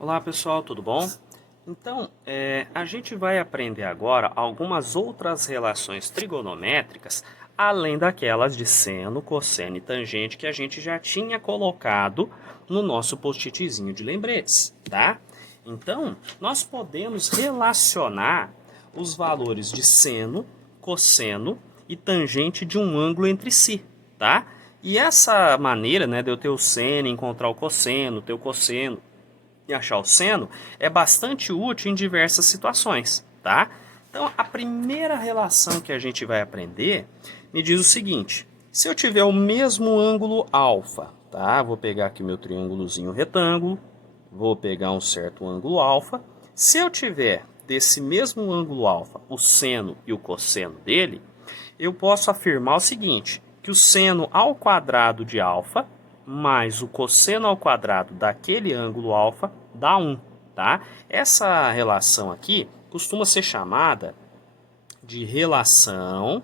Olá pessoal, tudo bom? Então, a gente vai aprender agora algumas outras relações trigonométricas, além daquelas de seno, cosseno e tangente que a gente já tinha colocado no nosso post-itzinho de lembretes, tá? Então, nós podemos relacionar os valores de seno, cosseno e tangente de um ângulo entre si, tá? E essa maneira, né, de eu ter o seno, encontrar o cosseno, ter o cosseno e achar o seno é bastante útil em diversas situações, tá? Então, a primeira relação que a gente vai aprender me diz o seguinte: se eu tiver o mesmo ângulo alfa, tá? Vou pegar aqui meu triângulozinho retângulo, vou pegar um certo ângulo alfa. Se eu tiver desse mesmo ângulo alfa o seno e o cosseno dele, eu posso afirmar o seguinte, que o seno ao quadrado de alfa mais o cosseno ao quadrado daquele ângulo alfa dá 1, tá? Essa relação aqui costuma ser chamada de relação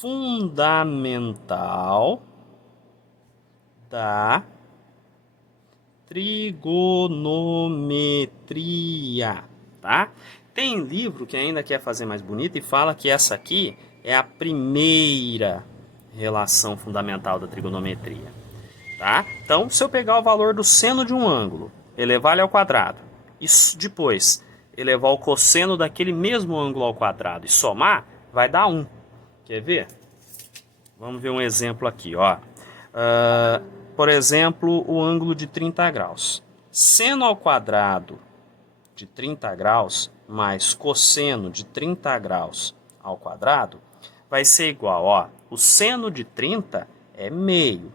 fundamental da trigonometria, tá? Tem livro que ainda quer fazer mais bonito e fala que essa aqui é a primeira relação fundamental da trigonometria, tá? Então, se eu pegar o valor do seno de um ângulo, elevar ele ao quadrado, e depois elevar o cosseno daquele mesmo ângulo ao quadrado e somar, vai dar 1. Quer ver? Vamos ver um exemplo aqui, ó. Por exemplo, o ângulo de 30 graus. Seno ao quadrado de 30 graus mais cosseno de 30 graus ao quadrado vai ser igual, ó, o seno de 30 é meio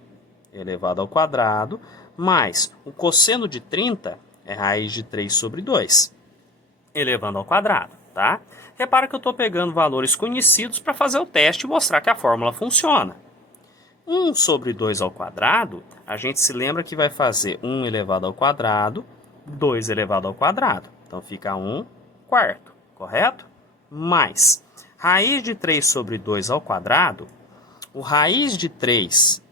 elevado ao quadrado, mais o cosseno de 30 é raiz de 3 sobre 2, elevando ao quadrado, tá? Repara que eu estou pegando valores conhecidos para fazer o teste e mostrar que a fórmula funciona. 1 sobre 2 ao quadrado, a gente se lembra que vai fazer 1 elevado ao quadrado, 2 elevado ao quadrado. Então fica 1 quarto, correto? Mais raiz de 3 sobre 2 ao quadrado, o raiz de 3,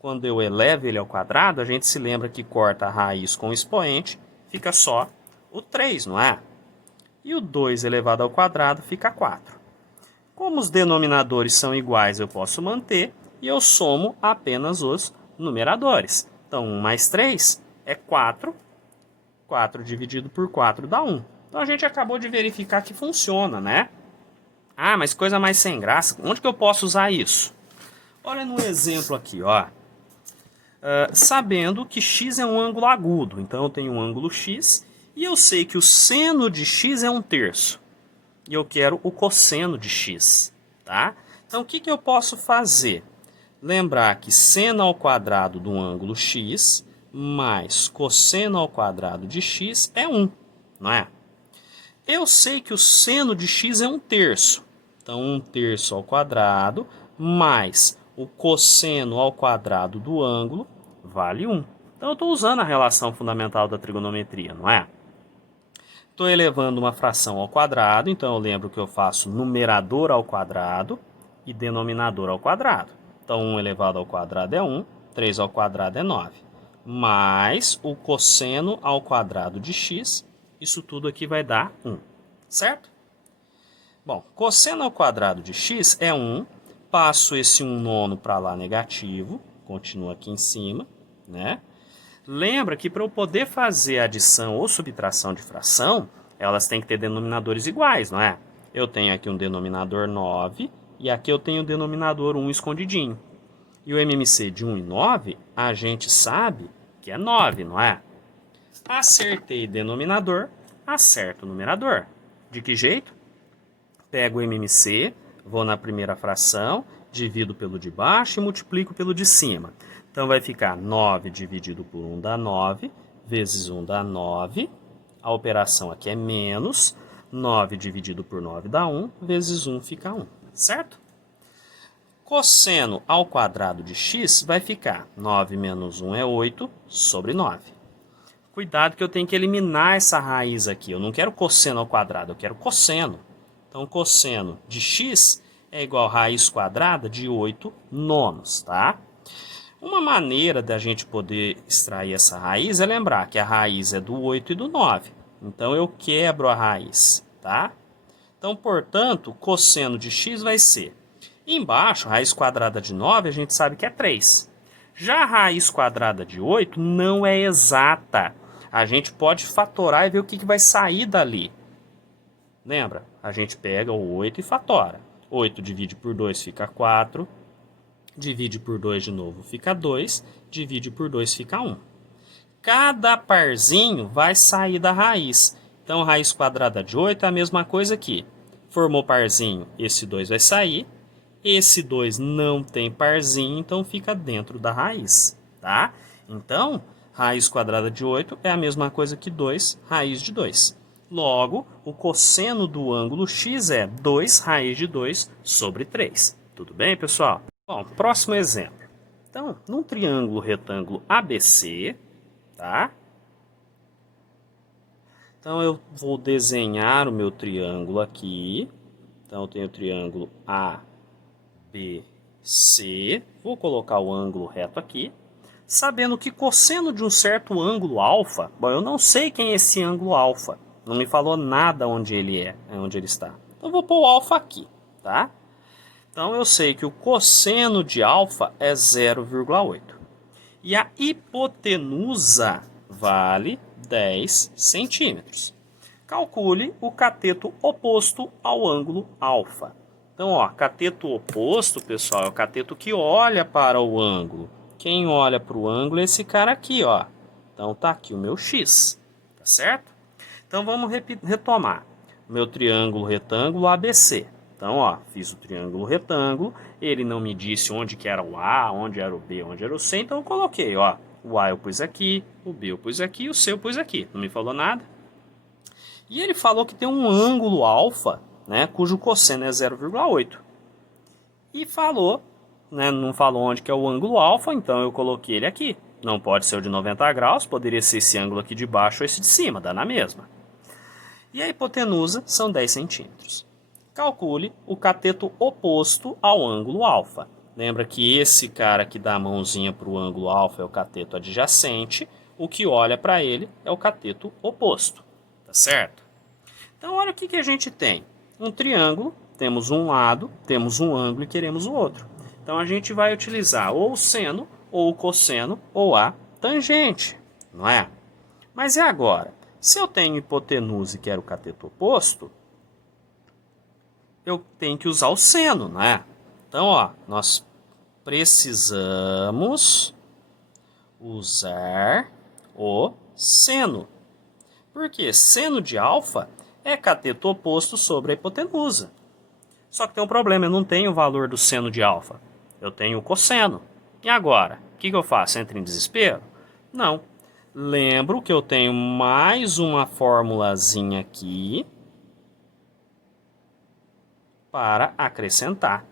quando eu elevo ele ao quadrado, a gente se lembra que corta a raiz com o expoente, fica só o 3, não é? E o 2 elevado ao quadrado fica 4. Como os denominadores são iguais, eu posso manter e eu somo apenas os numeradores. Então, 1 mais 3 é 4. 4 dividido por 4 dá 1. Então, a gente acabou de verificar que funciona, né? Ah, mas coisa mais sem graça. Onde que eu posso usar isso? Olha no exemplo aqui, ó. Sabendo que x é um ângulo agudo. Então, eu tenho um ângulo x e eu sei que o seno de x é 1/3. E eu quero o cosseno de x, tá? Então, o que eu posso fazer? Lembrar que seno ao quadrado do ângulo x mais cosseno ao quadrado de x é 1, não é? Eu sei que o seno de x é 1/3. Então, 1/3 ao quadrado mais o cosseno ao quadrado do ângulo vale 1. Então, eu estou usando a relação fundamental da trigonometria, não é? Estou elevando uma fração ao quadrado, então eu lembro que eu faço numerador ao quadrado e denominador ao quadrado. Então, 1 elevado ao quadrado é 1, 3 ao quadrado é 9. Mais o cosseno ao quadrado de x, isso tudo aqui vai dar 1, certo? Bom, cosseno ao quadrado de x é 1, passo esse 1/9 para lá negativo, continua aqui em cima, né? Lembra que para eu poder fazer adição ou subtração de fração, elas têm que ter denominadores iguais, não é? Eu tenho aqui um denominador 9 e aqui eu tenho o denominador 1 escondidinho. E o MMC de 1 e 9, a gente sabe que é 9, não é? Acertei denominador, acerto numerador. De que jeito? Pego o MMC, vou na primeira fração, divido pelo de baixo e multiplico pelo de cima. Então, vai ficar 9 dividido por 1 dá 9, vezes 1 dá 9. A operação aqui é menos. 9 dividido por 9 dá 1, vezes 1 fica 1, certo? Cosseno ao quadrado de x vai ficar 9 menos 1 é 8 sobre 9. Cuidado que eu tenho que eliminar essa raiz aqui. Eu não quero cosseno ao quadrado, eu quero cosseno. Então, cosseno de x é igual a raiz quadrada de 8 nonos, tá? Uma maneira da gente poder extrair essa raiz é lembrar que a raiz é do 8 e do 9. Então eu quebro a raiz, tá? Então, portanto, o cosseno de x vai ser, embaixo, raiz quadrada de 9, a gente sabe que é 3. Já a raiz quadrada de 8 não é exata. A gente pode fatorar e ver o que vai sair dali. Lembra? A gente pega o 8 e fatora. 8 divide por 2 fica 4. Divide por 2 de novo fica 2. Divide por 2 fica 1. Cada parzinho vai sair da raiz. Então, raiz quadrada de 8 é a mesma coisa aqui. Formou parzinho, esse 2 vai sair. Esse 2 não tem parzinho, então fica dentro da raiz, tá? Então, raiz quadrada de 8 é a mesma coisa que 2 raiz de 2. Logo, o cosseno do ângulo x é 2 raiz de 2 sobre 3. Tudo bem, pessoal? Bom, próximo exemplo. Então, num triângulo retângulo ABC, tá? Então, eu vou desenhar o meu triângulo aqui. Então, eu tenho o triângulo ABC. Vou colocar o ângulo reto aqui. Sabendo que cosseno de um certo ângulo alfa... Bom, eu não sei quem é esse ângulo alfa. Não me falou nada onde ele é, onde ele está. Então, eu vou pôr o alfa aqui, tá? Então, eu sei que o cosseno de alfa é 0,8. E a hipotenusa vale 10 centímetros. Calcule o cateto oposto ao ângulo alfa. Então, ó, cateto oposto, pessoal, é o cateto que olha para o ângulo. Quem olha para o ângulo é esse cara aqui, ó. Então, tá aqui o meu x, tá certo? Então, vamos retomar. Meu triângulo retângulo ABC. Então, ó, fiz o triângulo retângulo. Ele não me disse onde que era o A, onde era o B, onde era o C. Então, eu coloquei, ó. O A eu pus aqui, o B eu pus aqui, o C eu pus aqui. Não me falou nada. E ele falou que tem um ângulo alfa, né, cujo cosseno é 0,8. E falou, né, não falou onde que é o ângulo alfa, então eu coloquei ele aqui. Não pode ser o de 90 graus, poderia ser esse ângulo aqui de baixo ou esse de cima, dá na mesma. E a hipotenusa são 10 centímetros. Calcule o cateto oposto ao ângulo alfa. Lembra que esse cara que dá a mãozinha para o ângulo alfa é o cateto adjacente, o que olha para ele é o cateto oposto. Tá certo? Então, olha o que a gente tem. Um triângulo, temos um lado, temos um ângulo e queremos o outro. Então, a gente vai utilizar ou o seno, ou o cosseno, ou a tangente, não é? Mas e agora? Se eu tenho hipotenusa e quero o cateto oposto, eu tenho que usar o seno, não é? Então, ó, nós precisamos usar o seno. Porque seno de alfa é cateto oposto sobre a hipotenusa. Só que tem um problema, eu não tenho o valor do seno de alfa. Eu tenho o cosseno. E agora? O que eu faço? Entro em desespero? Não. Lembro que eu tenho mais uma formulazinha aqui para acrescentar.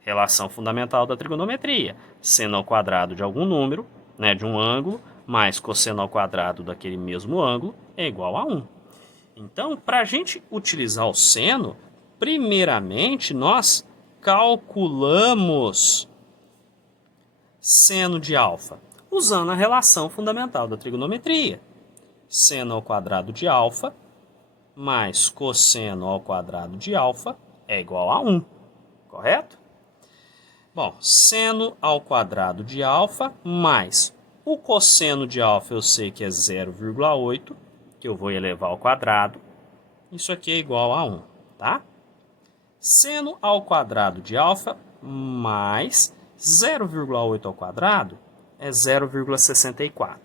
Relação fundamental da trigonometria. Seno ao quadrado de algum número, né, de um ângulo, mais cosseno ao quadrado daquele mesmo ângulo é igual a 1. Então, para a gente utilizar o seno, primeiramente nós calculamos seno de alfa, usando a relação fundamental da trigonometria. Seno ao quadrado de alfa mais cosseno ao quadrado de alfa é igual a 1, correto? Bom, seno ao quadrado de alfa mais o cosseno de alfa eu sei que é 0,8, que eu vou elevar ao quadrado. Isso aqui é igual a 1, tá? Seno ao quadrado de alfa mais 0,8 ao quadrado é 0,64.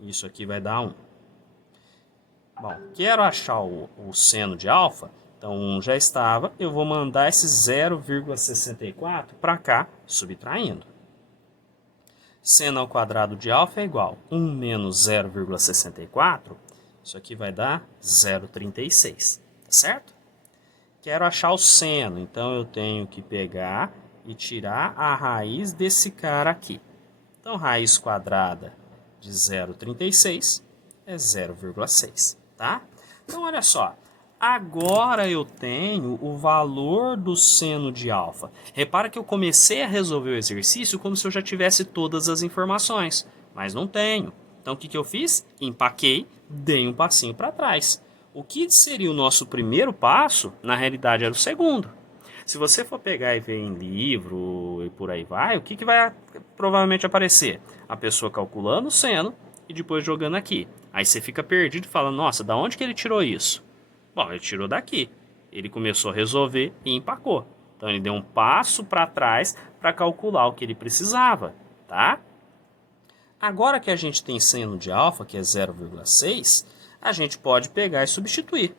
Isso aqui vai dar 1. Bom, quero achar o seno de alfa. Então, 1 já estava. Eu vou mandar esse 0,64 para cá, subtraindo. Seno ao quadrado de alfa é igual a 1 menos 0,64. Isso aqui vai dar 0,36. Tá certo? Quero achar o seno. Então, eu tenho que pegar e tirar a raiz desse cara aqui. Então, raiz quadrada de 0,36 é 0,6. Tá? Então, olha só. agora eu tenho o valor do seno de alfa. Repara que eu comecei a resolver o exercício como se eu já tivesse todas as informações, mas não tenho. Então o que eu fiz? Empaquei, dei um passinho para trás. O que seria o nosso primeiro passo, na realidade era o segundo. Se você for pegar e ver em livro e por aí vai, o que vai provavelmente aparecer? A pessoa calculando o seno e depois jogando aqui. Aí você fica perdido e fala, nossa, da onde que ele tirou isso? Bom, ele tirou daqui. Ele começou a resolver e empacou. Então ele deu um passo para trás para calcular o que ele precisava, tá? Agora que a gente tem seno de alfa, que é 0,6, a gente pode pegar e substituir.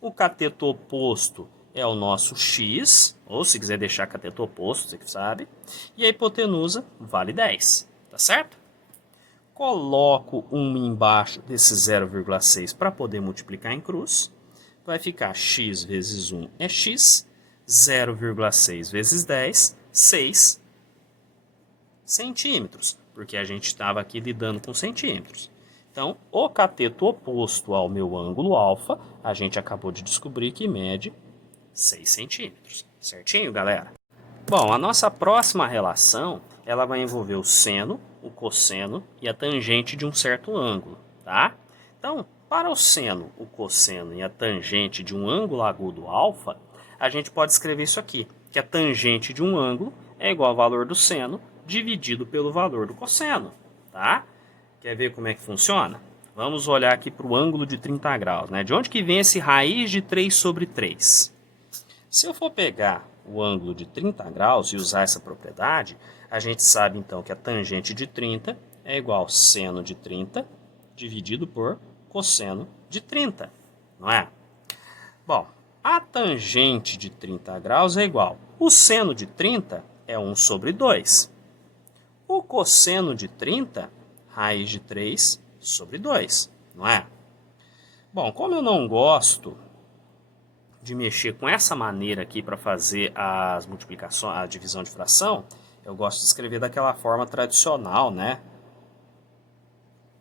O cateto oposto é o nosso x, ou se quiser deixar cateto oposto, você que sabe. E a hipotenusa vale 10, tá certo? Coloco 1 embaixo desse 0,6 para poder multiplicar em cruz. Vai ficar x vezes 1 é x, 0,6 vezes 10, 6 centímetros, porque a gente estava aqui lidando com centímetros. Então, o cateto oposto ao meu ângulo alfa, a gente acabou de descobrir que mede 6 centímetros. Certinho, galera? Bom, a nossa próxima relação, ela vai envolver o seno, o cosseno e a tangente de um certo ângulo, tá? Então, para o seno, o cosseno e a tangente de um ângulo agudo alfa, a gente pode escrever isso aqui, que a tangente de um ângulo é igual ao valor do seno dividido pelo valor do cosseno, tá? Quer ver como é que funciona? Vamos olhar aqui para o ângulo de 30 graus, né? De onde que vem esse raiz de 3 sobre 3? Se eu for pegar o ângulo de 30 graus e usar essa propriedade, a gente sabe então que a tangente de 30 é igual ao seno de 30 dividido por cosseno de 30, não é? Bom, a tangente de 30 graus é igual. O seno de 30 é 1 sobre 2. O cosseno de 30, raiz de 3 sobre 2, não é? Bom, como eu não gosto de mexer com essa maneira aqui para fazer as multiplicações, a divisão de fração, eu gosto de escrever daquela forma tradicional, né?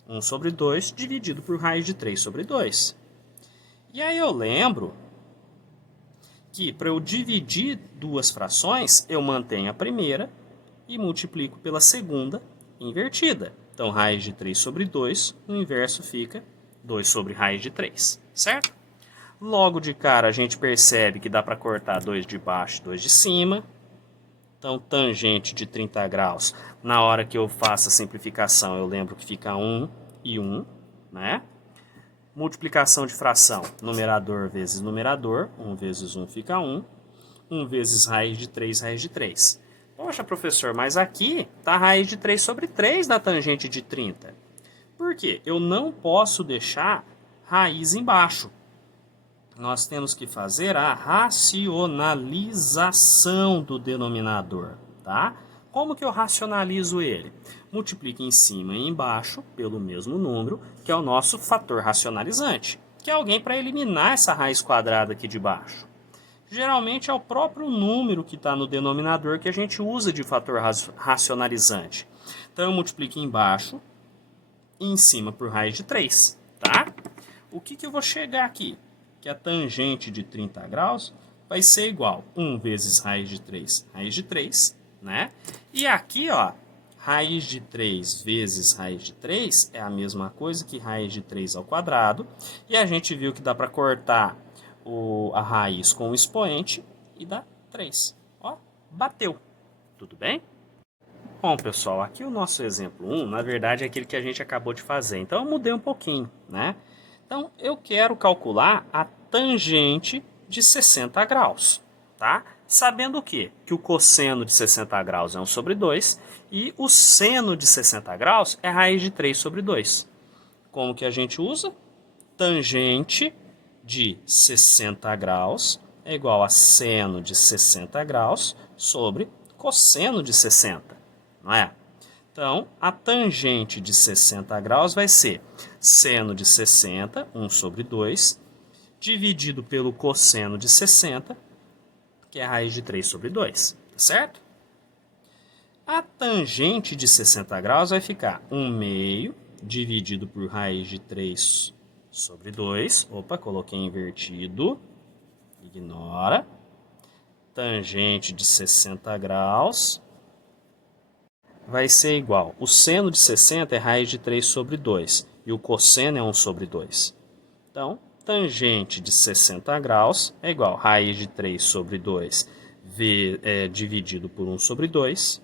1 sobre 2 dividido por raiz de 3 sobre 2. E aí eu lembro que para eu dividir duas frações, eu mantenho a primeira e multiplico pela segunda invertida. Então, raiz de 3 sobre 2, no inverso fica 2 sobre raiz de 3, certo? Logo de cara a gente percebe que dá para cortar 2 de baixo e 2 de cima. Então, tangente de 30 graus, na hora que eu faço a simplificação, eu lembro que fica 1 e 1, né? Multiplicação de fração, numerador vezes numerador, 1 vezes 1 fica 1, 1 vezes raiz de 3, raiz de 3. Poxa, professor, mas aqui está a raiz de 3 sobre 3 da tangente de 30. Por quê? Eu não posso deixar raiz embaixo. Nós temos que fazer a racionalização do denominador, tá? Como que eu racionalizo ele? Multiplique em cima e embaixo pelo mesmo número, que é o nosso fator racionalizante, que é alguém para eliminar essa raiz quadrada aqui de baixo. Geralmente é o próprio número que está no denominador que a gente usa de fator racionalizante. Então eu multiplico embaixo e em cima por raiz de 3, tá? O que eu vou chegar aqui? Que a tangente de 30 graus vai ser igual a 1 vezes raiz de 3, né? E aqui, ó, raiz de 3 vezes raiz de 3 é a mesma coisa que raiz de 3 ao quadrado. E a gente viu que dá para cortar a raiz com o expoente e dá 3. Ó, bateu. Tudo bem? Bom, pessoal, aqui o nosso exemplo 1, na verdade, é aquele que a gente acabou de fazer. Então, eu mudei um pouquinho, né? Então, eu quero calcular a tangente de 60 graus, tá? Sabendo o quê? Que o cosseno de 60 graus é 1 sobre 2 e o seno de 60 graus é raiz de 3 sobre 2. Como que a gente usa? Tangente de 60 graus é igual a seno de 60 graus sobre cosseno de 60, não é? Então, a tangente de 60 graus vai ser seno de 60, 1 sobre 2, dividido pelo cosseno de 60, que é a raiz de 3 sobre 2, certo? A tangente de 60 graus vai ficar 1 meio dividido por raiz de 3 sobre 2. Opa, coloquei invertido. Ignora. Tangente de 60 graus vai ser igual. O seno de 60 é raiz de 3 sobre 2. E o cosseno é 1 sobre 2. Então, tangente de 60 graus é igual a raiz de 3 sobre 2 dividido por 1 sobre 2.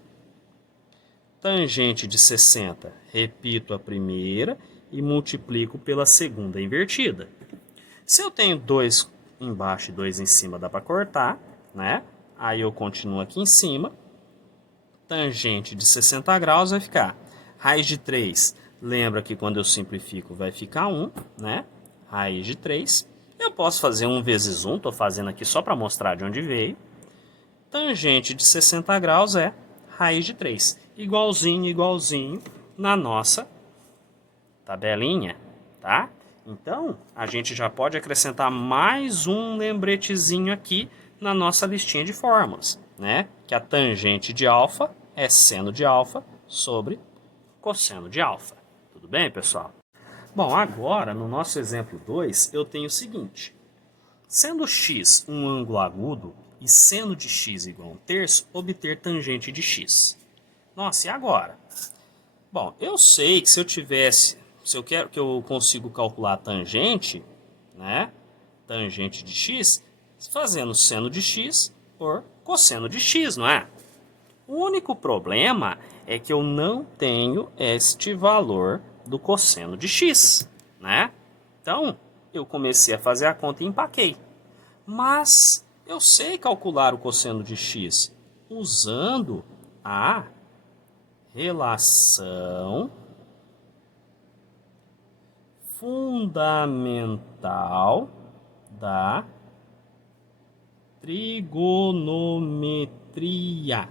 Tangente de 60, repito a primeira e multiplico pela segunda invertida. Se eu tenho 2 embaixo e 2 em cima, dá para cortar, né? Aí eu continuo aqui em cima. Tangente de 60 graus vai ficar raiz de 3. Lembra que quando eu simplifico vai ficar 1, né? Raiz de 3. Eu posso fazer 1 vezes 1, estou fazendo aqui só para mostrar de onde veio. Tangente de 60 graus é raiz de 3. Igualzinho, igualzinho na nossa tabelinha, tá? Então, a gente já pode acrescentar mais um lembretezinho aqui na nossa listinha de fórmulas, né? Que a tangente de alfa é seno de alfa sobre cosseno de alfa. Tudo bem, pessoal? Bom, agora, no nosso exemplo 2, eu tenho o seguinte. Sendo x um ângulo agudo e seno de x igual a 1/3, obter tangente de x. Nossa, e agora? Bom, eu sei que se eu quero que eu consigo calcular a tangente, né? Tangente de x, fazendo seno de x por cosseno de x, não é? O único problema é que eu não tenho este valor do cosseno de x, né? Então, eu comecei a fazer a conta e empaquei. Mas eu sei calcular o cosseno de x usando a relação fundamental da trigonometria.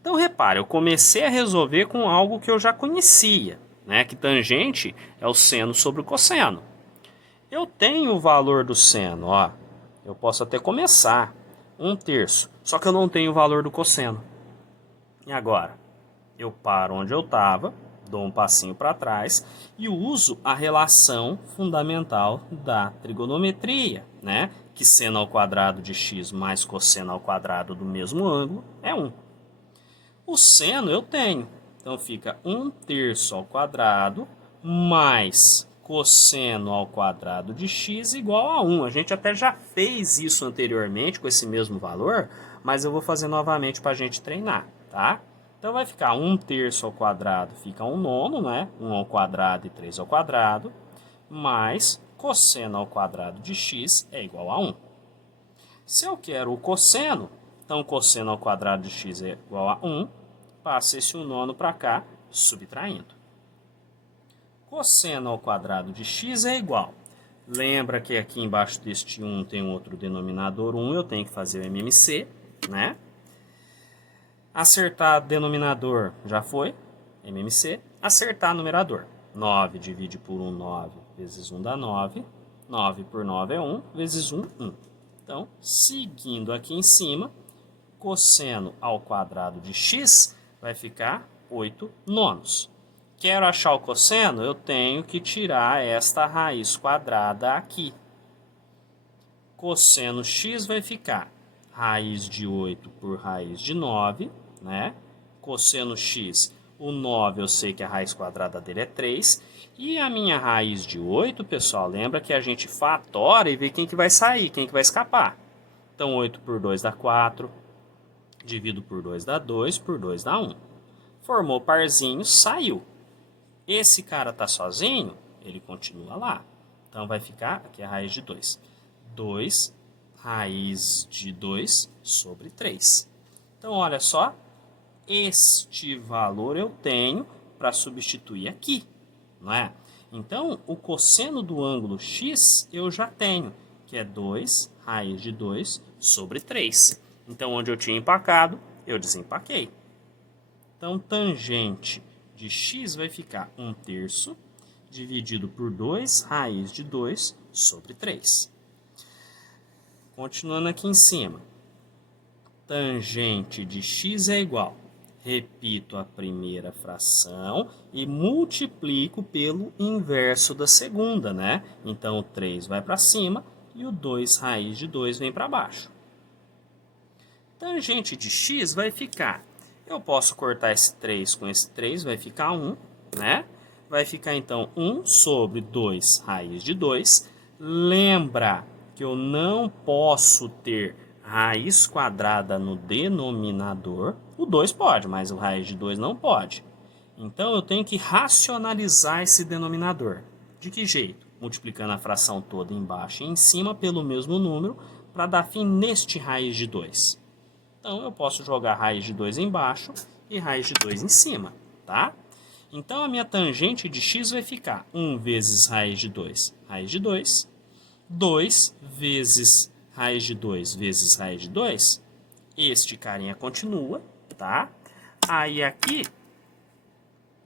Então, repare, eu comecei a resolver com algo que eu já conhecia, né? Que tangente é o seno sobre o cosseno. Eu tenho o valor do seno, ó. Eu posso até começar 1/3, só que eu não tenho o valor do cosseno. E agora? Eu paro onde eu estava, dou um passinho para trás e uso a relação fundamental da trigonometria, né? Que seno ao quadrado de x mais cosseno ao quadrado do mesmo ângulo é 1. O seno eu tenho, então fica 1/3 ao quadrado mais cosseno ao quadrado de x igual a 1. A gente até já fez isso anteriormente com esse mesmo valor, mas eu vou fazer novamente para a gente treinar, tá? Então vai ficar 1/3 ao quadrado, fica 1/9, né? 1 ao quadrado e 3 ao quadrado, mais cosseno ao quadrado de x é igual a 1. Se eu quero o cosseno, então cosseno ao quadrado de x é igual a 1, passa esse 1/9 para cá, subtraindo. Cosseno ao quadrado de x é igual. Lembra que aqui embaixo deste 1 tem um outro denominador 1, eu tenho que fazer o MMC, né? Acertar denominador já foi, MMC. Acertar numerador. 9 divide por 1, 9, vezes 1 dá 9. 9 por 9 é 1, vezes 1, 1. Então, seguindo aqui em cima, cosseno ao quadrado de x vai ficar 8/9. Quero achar o cosseno? Eu tenho que tirar esta raiz quadrada aqui. Cosseno x vai ficar raiz de 8 por raiz de 9, né? Cosseno x, o 9 eu sei que a raiz quadrada dele é 3. E a minha raiz de 8, pessoal, lembra que a gente fatora e vê quem que vai sair, quem que vai escapar. Então 8 por 2 dá 4, divido por 2 dá 2, por 2 dá 1. Formou parzinho, saiu. Esse cara tá sozinho, ele continua lá. Então vai ficar, aqui a raiz de 2. 2 raiz de 2 sobre 3. Então olha só, este valor eu tenho para substituir aqui, não é? Então o cosseno do ângulo x eu já tenho, que é 2 raiz de 2 sobre 3. Então onde eu tinha empacado, eu desempaquei. Então tangente de x vai ficar 1/3 dividido por 2 raiz de 2 sobre 3. Continuando aqui em cima. Tangente de x é igual. repito a primeira fração e multiplico pelo inverso da segunda, né? Então, o 3 vai para cima e o 2 raiz de 2 vem para baixo. Tangente de x vai ficar, eu posso cortar esse 3 com esse 3, vai ficar 1, né? Vai ficar, então, 1 sobre 2 raiz de 2. Lembra que eu não posso ter raiz quadrada no denominador. O 2 pode, mas o raiz de 2 não pode. Então, eu tenho que racionalizar esse denominador. De que jeito? Multiplicando a fração toda embaixo e em cima pelo mesmo número para dar fim neste raiz de 2. Então, eu posso jogar raiz de 2 embaixo e raiz de 2 em cima, tá? Então, a minha tangente de x vai ficar 1 vezes raiz de 2 vezes raiz de 2 vezes raiz de 2. Este carinha continua, tá? Aí aqui,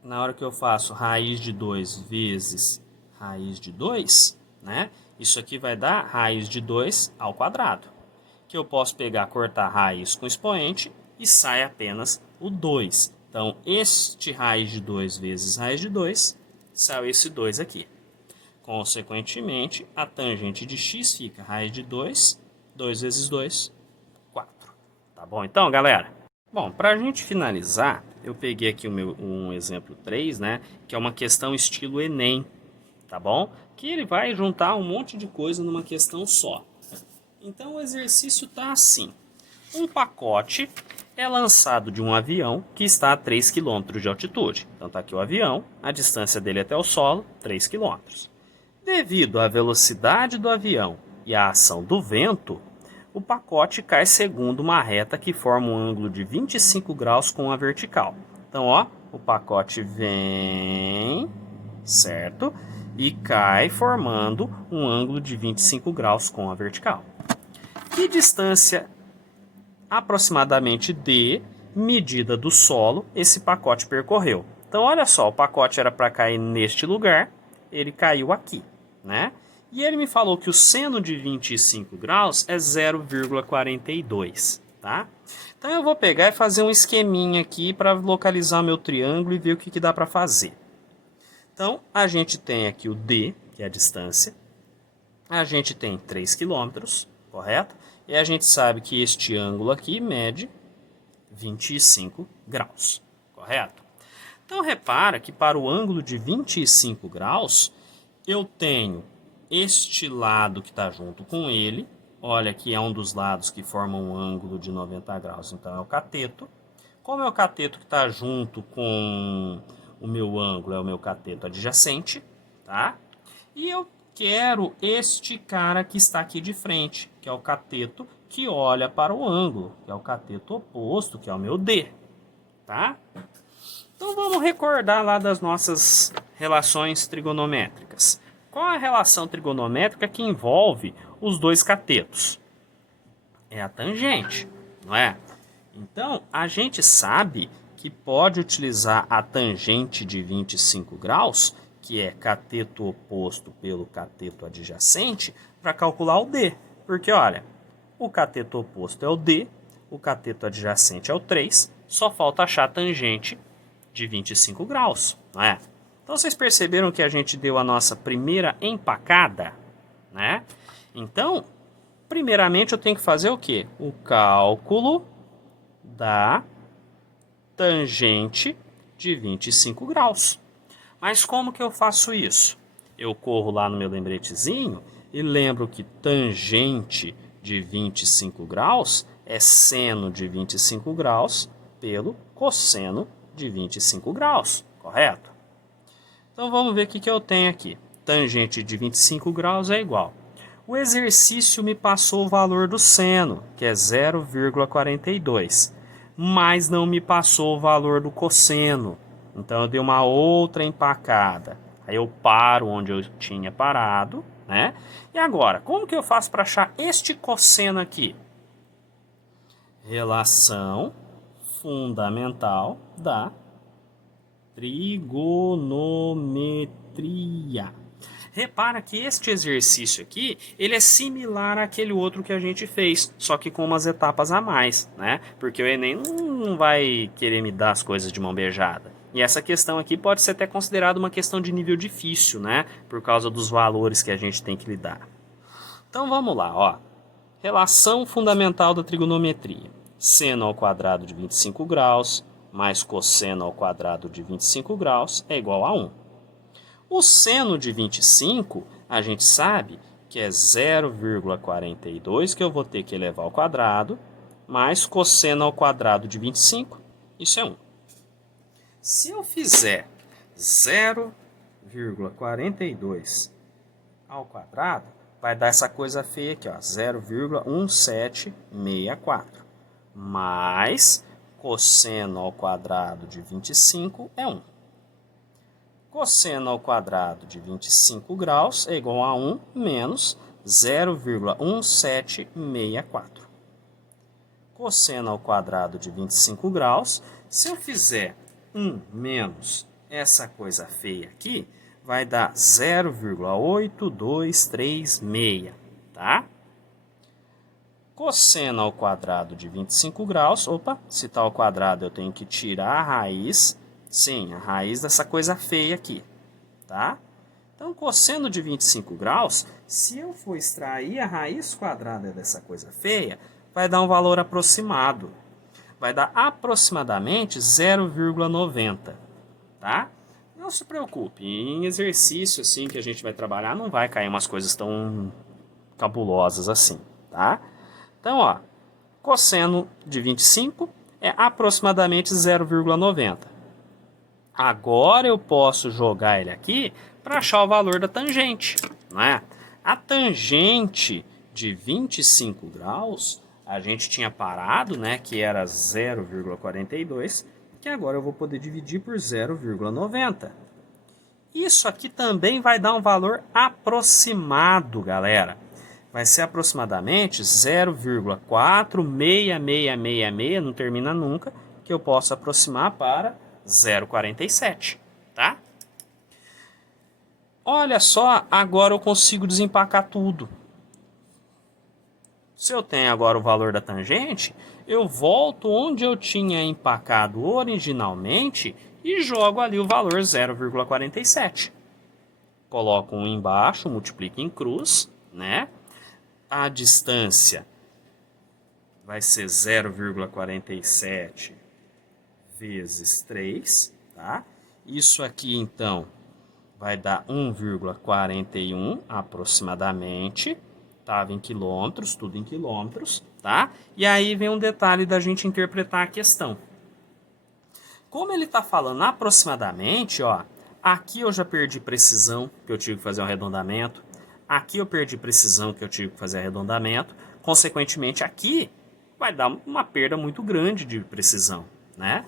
na hora que eu faço raiz de 2 vezes raiz de 2, né? Isso aqui vai dar raiz de 2 ao quadrado. Que eu posso pegar, cortar raiz com expoente e sai apenas o 2. Então, este raiz de 2 vezes raiz de 2, saiu esse 2 aqui. Consequentemente, a tangente de x fica raiz de 2, 2 vezes 2, 4. Tá bom então, galera? Bom, para a gente finalizar, eu peguei aqui um exemplo 3, né? Que é uma questão estilo Enem, tá bom? Que ele vai juntar um monte de coisa numa questão só. Então, o exercício está assim. Um pacote é lançado de um avião que está a 3 km de altitude. Então, está aqui o avião, a distância dele até o solo, 3 km. Devido à velocidade do avião e à ação do vento, o pacote cai segundo uma reta que forma um ângulo de 25 graus com a vertical. Então, ó, o pacote vem, certo? E cai formando um ângulo de 25 graus com a vertical. Que distância aproximadamente d, medida do solo, esse pacote percorreu? Então, olha só, o pacote era para cair neste lugar, ele caiu aqui, né? E ele me falou que o seno de 25 graus é 0,42, tá? Então, eu vou pegar e fazer um esqueminha aqui para localizar meu triângulo e ver o que dá para fazer. Então, a gente tem aqui o d, que é a distância. A gente tem 3 km, correto? E a gente sabe que este ângulo aqui mede 25 graus, correto? Então, repara que para o ângulo de 25 graus, eu tenho este lado que está junto com ele. Olha, que é um dos lados que formam um ângulo de 90 graus, então é o cateto. Como é o cateto que está junto com o meu ângulo, é o meu cateto adjacente, tá? E eu quero este cara que está aqui de frente, que é o cateto que olha para o ângulo, que é o cateto oposto, que é o meu D, tá? Então vamos recordar lá das nossas relações trigonométricas. Qual a relação trigonométrica que envolve os dois catetos? É a tangente, não é? Então, a gente sabe que pode utilizar a tangente de 25 graus, que é cateto oposto pelo cateto adjacente, para calcular o D. Porque, olha, o cateto oposto é o D, o cateto adjacente é o 3, só falta achar a tangente de 25 graus, não é? Então, vocês perceberam que a gente deu a nossa primeira empacada, né? Então, primeiramente eu tenho que fazer o quê? O cálculo da tangente de 25 graus. Mas como que eu faço isso? Eu corro lá no meu lembretezinho e lembro que tangente de 25 graus é seno de 25 graus pelo cosseno de 25 graus, correto? Então vamos ver o que eu tenho aqui. Tangente de 25 graus é igual. O exercício me passou o valor do seno, que é 0,42, mas não me passou o valor do cosseno. Então eu dei uma outra empacada. Aí eu paro onde eu tinha parado, né? E agora, como que eu faço para achar este cosseno aqui? Relação fundamental da trigonometria. Repara que este exercício aqui, ele é similar àquele outro que a gente fez, só que com umas etapas a mais, né? Porque o Enem não vai querer me dar as coisas de mão beijada. E essa questão aqui pode ser até considerada uma questão de nível difícil, né? Por causa dos valores que a gente tem que lidar. Então vamos lá, ó. Relação fundamental da trigonometria. Seno ao quadrado de 25 graus mais cosseno ao quadrado de 25 graus é igual a 1. O seno de 25, a gente sabe que é 0,42 que eu vou ter que elevar ao quadrado, mais cosseno ao quadrado de 25, isso é 1. Se eu fizer 0,42 ao quadrado, vai dar essa coisa feia aqui, ó, 0,1764. Mais cosseno ao quadrado de 25 é 1. Cosseno ao quadrado de 25 graus é igual a 1 menos 0,1764. Cosseno ao quadrado de 25 graus, se eu fizer 1 menos essa coisa feia aqui, vai dar 0,8236, tá? Cosseno ao quadrado de 25 graus, opa, se está ao quadrado eu tenho que tirar a raiz, sim, a raiz dessa coisa feia aqui, tá? Então, cosseno de 25 graus, se eu for extrair a raiz quadrada dessa coisa feia, vai dar um valor aproximado. Vai dar aproximadamente 0,90, tá? Não se preocupe, em exercício assim que a gente vai trabalhar, não vai cair umas coisas tão cabulosas assim, tá? Então, ó, cosseno de 25 é aproximadamente 0,90. Agora eu posso jogar ele aqui para achar o valor da tangente, né? A tangente de 25 graus, a gente tinha parado, né, que era 0,42, que agora eu vou poder dividir por 0,90. Isso aqui também vai dar um valor aproximado, galera. Vai ser aproximadamente 0,46666, não termina nunca, que eu posso aproximar para 0,47, tá? Olha só, agora eu consigo desempacar tudo. Se eu tenho agora o valor da tangente, eu volto onde eu tinha empacado originalmente e jogo ali o valor 0,47. Coloco um embaixo, multiplico em cruz, né? A distância vai ser 0,47 vezes 3, tá? Isso aqui, então, vai dar 1,41 aproximadamente. Estava em quilômetros, tudo em quilômetros, tá? E aí vem um detalhe da gente interpretar a questão. Como ele está falando aproximadamente, ó, aqui eu já perdi precisão, que eu tive que fazer um arredondamento. Aqui eu perdi precisão, que eu tive que fazer arredondamento. Consequentemente, aqui vai dar uma perda muito grande de precisão, né?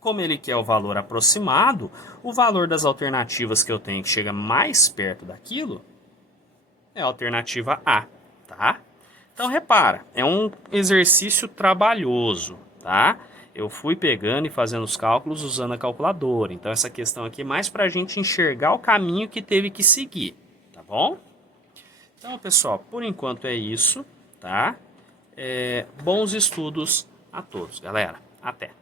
Como ele quer o valor aproximado, o valor das alternativas que eu tenho que chega mais perto daquilo é a alternativa A, tá? Então, repara, é um exercício trabalhoso, tá? Eu fui pegando e fazendo os cálculos usando a calculadora. Então, essa questão aqui é mais para a gente enxergar o caminho que teve que seguir, tá bom? Então, pessoal, por enquanto é isso, tá? Bons estudos a todos, galera. Até!